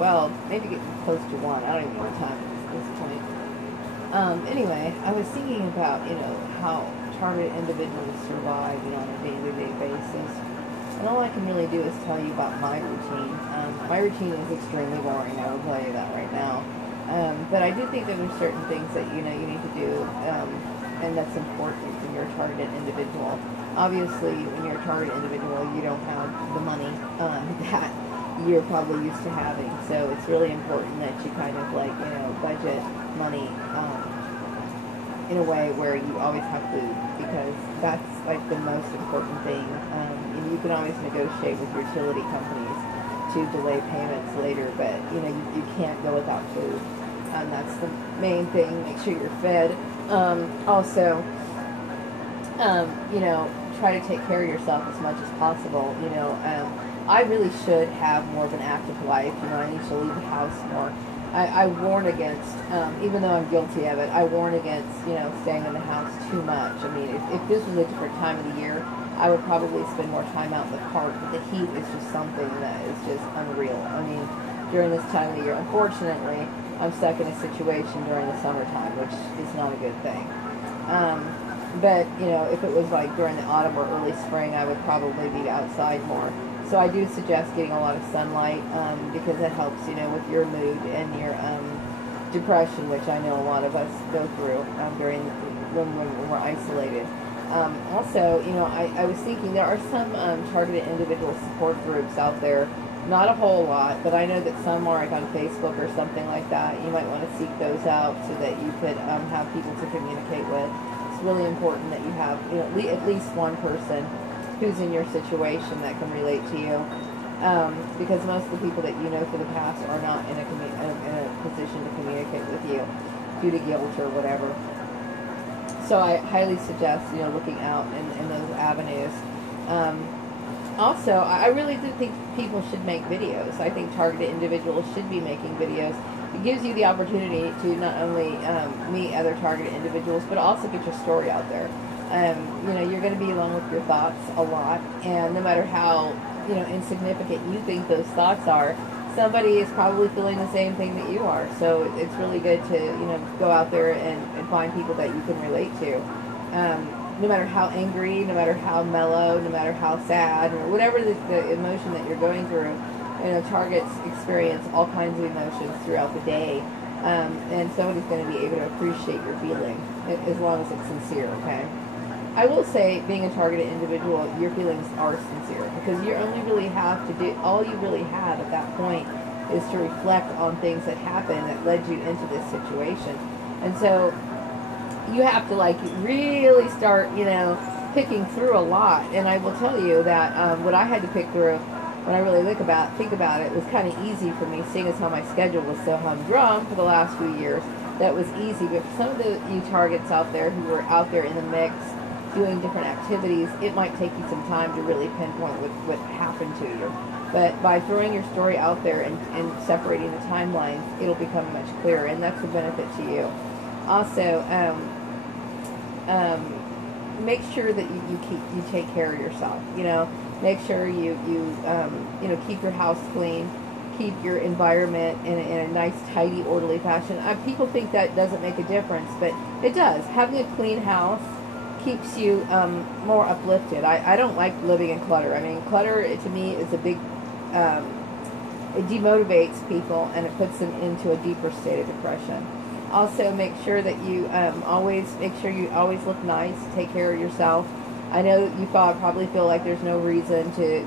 well, maybe getting close to 1. I don't even know what time it is at this point. Anyway, I was thinking about, how targeted individuals survive, on a day-to-day basis. And all I can really do is tell you about my routine. My routine is extremely boring, I will tell you that right now. But I do think that there's certain things that, you need to do, and that's important when you're a targeted individual. Obviously, when you're a targeted individual, you don't have the money that you're probably used to having. So it's really important that you kind of budget money in a way where you always have food, because that's like the most important thing. And you can always negotiate with utility companies to delay payments later, but you can't go without food. That's the main thing. Make sure you're fed. Also, try to take care of yourself as much as possible. I really should have more of an active life. I need to leave the house more. I warn against, even though I'm guilty of it, I warn against, staying in the house too much. I mean, if this was a different time of the year, I would probably spend more time out in the park, but the heat is just something that is just unreal. I mean, during this time of the year, unfortunately, I'm stuck in a situation during the summertime, which is not a good thing. But, if it was like during the autumn or early spring, I would probably be outside more. So I do suggest getting a lot of sunlight, because that helps, with your mood and your depression, which I know a lot of us go through when we're isolated. Also, I was thinking there are some targeted individual support groups out there. Not a whole lot, but I know that some are like on Facebook or something like that. You might want to seek those out so that you could have people to communicate with. It's really important that you have at least one person who's in your situation that can relate to you, because most of the people that you know for the past are not in a position to communicate with you due to guilt or whatever. So I highly suggest looking out in those avenues. Also, I really do think people should make videos. I think targeted individuals should be making videos. It gives you the opportunity to not only meet other targeted individuals, but also get your story out there. You're going to be alone with your thoughts a lot, and no matter how insignificant you think those thoughts are, somebody is probably feeling the same thing that you are. So it's really good to go out there and find people that you can relate to. No matter how angry, no matter how mellow, no matter how sad, or whatever the emotion that you're going through, targets experience all kinds of emotions throughout the day, and somebody's going to be able to appreciate your feeling as long as it's sincere. Okay. I will say, being a targeted individual, your feelings are sincere, because you only really have to do, all you really have at that point is to reflect on things that happened that led you into this situation. And so you have to really start, picking through a lot. And I will tell you that what I had to pick through, when I really think about it, was kind of easy for me, seeing as how my schedule was so humdrum for the last few years. That was easy. But for some of you targets out there who were out there in the mix, doing different activities, it might take you some time to really pinpoint what happened to you. But by throwing your story out there and separating the timelines, it'll become much clearer, and that's a benefit to you. Also, make sure that you take care of yourself. Make sure you keep your house clean, keep your environment in a nice, tidy, orderly fashion. People think that doesn't make a difference, but it does. Having a clean house keeps you more uplifted. I don't like living in clutter. I mean, clutter to me is a big, it demotivates people, and it puts them into a deeper state of depression. Also, make sure that you always look nice, take care of yourself. I know you probably feel like there's no reason to,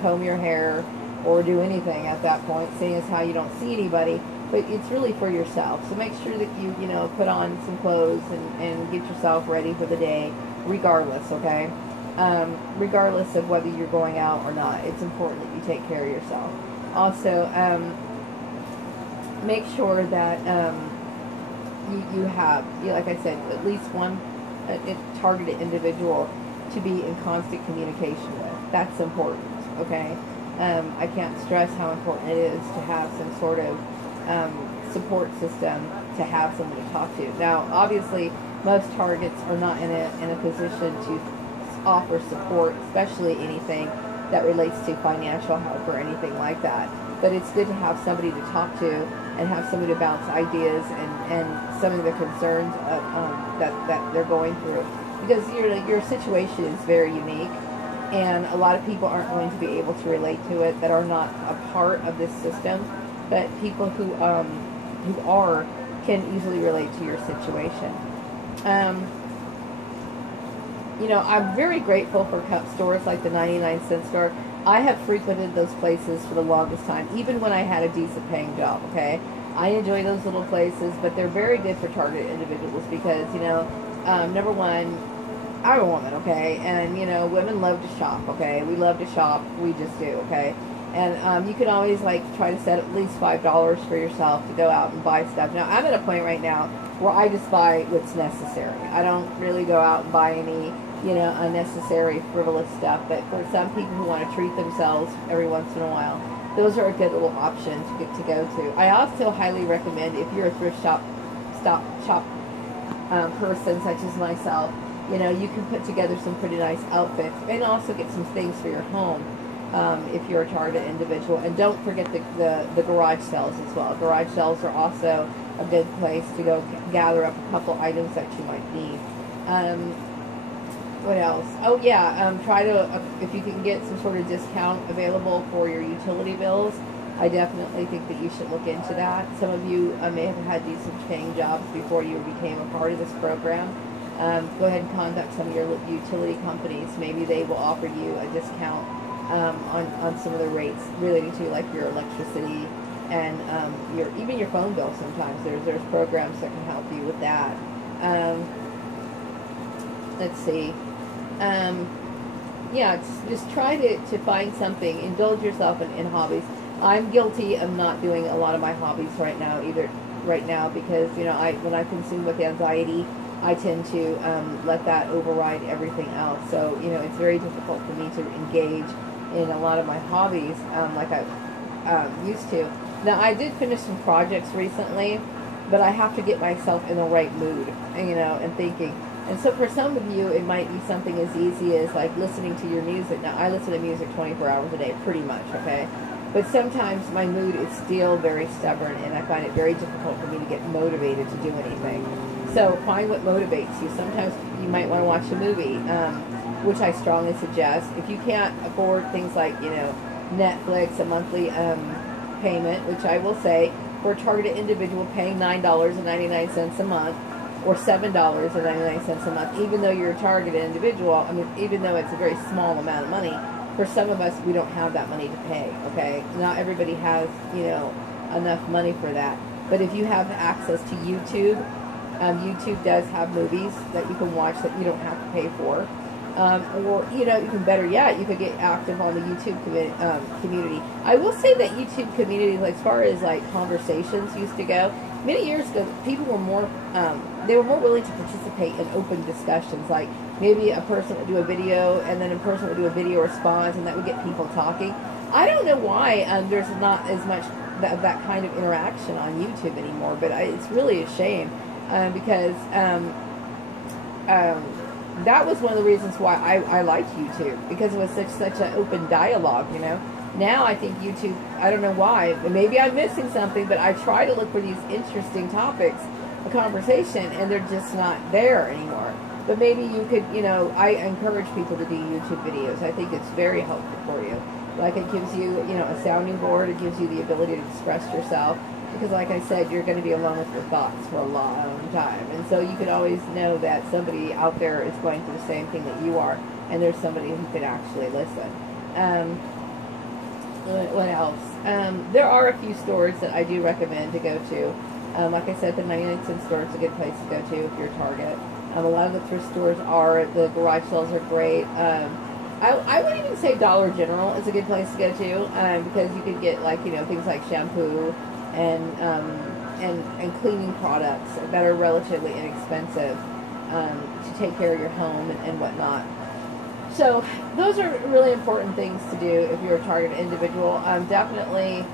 comb your hair or do anything at that point, seeing as how you don't see anybody. But it's really for yourself. So make sure that you put on some clothes and get yourself ready for the day, regardless, okay? Regardless of whether you're going out or not, it's important that you take care of yourself. Also, make sure that you have, like I said, at least one targeted individual to be in constant communication with. That's important, okay? I can't stress how important it is to have some sort of support system, to have someone to talk to. Now, obviously, most targets are not in a position to offer support, especially anything that relates to financial help or anything like that. But it's good to have somebody to talk to and have somebody to bounce ideas and some of the concerns that they're going through. Because your situation is very unique, and a lot of people aren't going to be able to relate to it that are not a part of this system. But people who are can easily relate to your situation. I'm very grateful for cup stores like the 99-cent store. I have frequented those places for the longest time, even when I had a decent paying job, okay? I enjoy those little places, but they're very good for targeted individuals because, number one, I'm a woman, okay? And, women love to shop, okay? We love to shop. We just do, okay? And you can always, try to set at least $5 for yourself to go out and buy stuff. Now, I'm at a point right now where I just buy what's necessary. I don't really go out and buy any, unnecessary, frivolous stuff. But for some people who want to treat themselves every once in a while, those are a good little option to go to. I also highly recommend, if you're a thrift shop person such as myself, you can put together some pretty nice outfits and also get some things for your home if you're a targeted individual. And don't forget the garage sales as well. Garage sales are also a good place to go gather up a couple items that you might need. What else? Oh yeah, try to, if you can get some sort of discount available for your utility bills, I definitely think that you should look into that. Some of you may have had decent paying jobs before you became a part of this program. Go ahead and contact some of your utility companies. Maybe they will offer you a discount on some of the rates relating to like your electricity and even your phone bill. Sometimes there's programs that can help you with that. Let's see. Yeah, just try to find something. Indulge yourself in hobbies. I'm guilty of not doing a lot of my hobbies right now because when I consume with anxiety, I tend to let that override everything else. So it's very difficult for me to engage in a lot of my hobbies like I used to. Now I did finish some projects recently, but I have to get myself in the right mood, and thinking. And so for some of you, it might be something as easy as like listening to your music. Now I listen to music 24 hours a day, pretty much, okay? But sometimes my mood is still very stubborn, and I find it very difficult for me to get motivated to do anything. So find what motivates you. Sometimes you might want to watch a movie, which I strongly suggest. If you can't afford things like, Netflix, a monthly payment, which I will say, for a targeted individual paying $9.99 a month, or $7.99 a month, even though you're a targeted individual, even though it's a very small amount of money, for some of us, we don't have that money to pay, okay? Not everybody has, enough money for that. But if you have access to YouTube, YouTube does have movies that you can watch that you don't have to pay for. Or, you can better yet, you could get active on the YouTube community. I will say that YouTube community, as far as conversations used to go, many years ago, people were more, they were more willing to participate in open discussions. Like maybe a person would do a video and then a person would do a video response, and that would get people talking. I don't know why there's not as much that kind of interaction on YouTube anymore, but it's really a shame because that was one of the reasons why I liked YouTube, because it was such an open dialogue, Now I think YouTube, I don't know why, maybe I'm missing something, but I try to look for these interesting topics, a conversation, and they're just not there anymore. But maybe you could, I encourage people to do YouTube videos. I think it's very helpful for you. Like it gives you, a sounding board, it gives you the ability to express yourself. Because like I said, you're going to be alone with your thoughts for a long time. And so you can always know that somebody out there is going through the same thing that you are. And there's somebody who could actually listen. What else? There are a few stores that I do recommend to go to. Like I said, the 99-cent store is a good place to go to if you're a Target. A lot of the thrift stores are. The garage sales are great. I would even say Dollar General is a good place to go to because you could get things like shampoo and cleaning products that are relatively inexpensive to take care of your home and whatnot. So those are really important things to do if you're a targeted individual. Definitely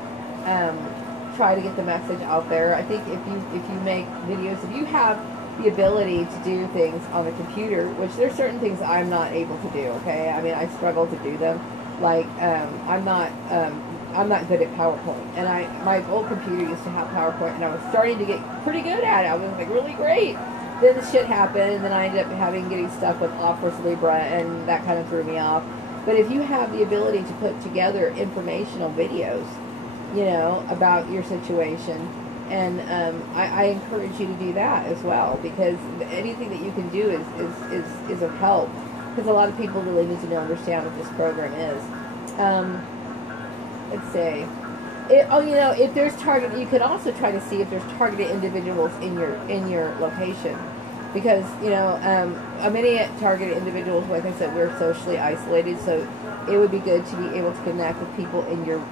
try to get the message out there. I think if you make videos, if you have the ability to do things on the computer, which there's certain things I'm not able to do, okay? I struggle to do them. Like, I'm not good at PowerPoint, and my old computer used to have PowerPoint, and I was starting to get pretty good at it. I was like really great. Then the shit happened, and then I ended up getting stuck with Office Libre, and that kind of threw me off. But if you have the ability to put together informational videos, you know, about your situation, and I encourage you to do that as well, because anything that you can do is of help, because a lot of people really need to understand what this program is. Let's see. You know, if there's targeted, you could also try to see if there's targeted individuals in your location, because you know, many targeted individuals, like I said, we're socially isolated, so it would be good to be able to connect with people in your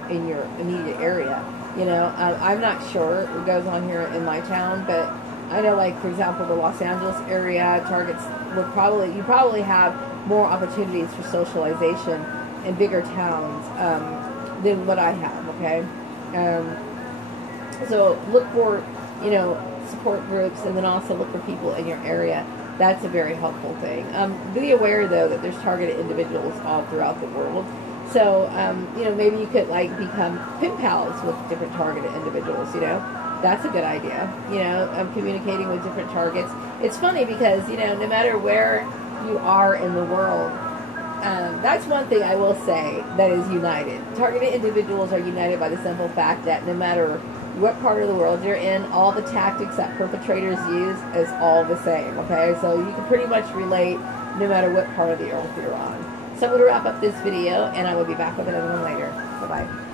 immediate area. You know, I'm not sure what goes on here in my town, but I know, like for example, the Los Angeles area targets would you probably have more opportunities for socialization in bigger towns than what I have. Okay. So look for, you know, support groups, and then also look for people in your area. That's a very helpful thing. Be aware, though, that there's targeted individuals all throughout the world. So, you know, maybe you could, like, become pen pals with different targeted individuals, you know. That's a good idea, you know, communicating with different targets. It's funny because, you know, no matter where you are in the world, that's one thing I will say that is united. Targeted individuals are united by the simple fact that no matter what part of the world you're in, all the tactics that perpetrators use is all the same, okay? So you can pretty much relate no matter what part of the earth you're on. So I'm going to wrap up this video, and I will be back with another one later. Bye-bye.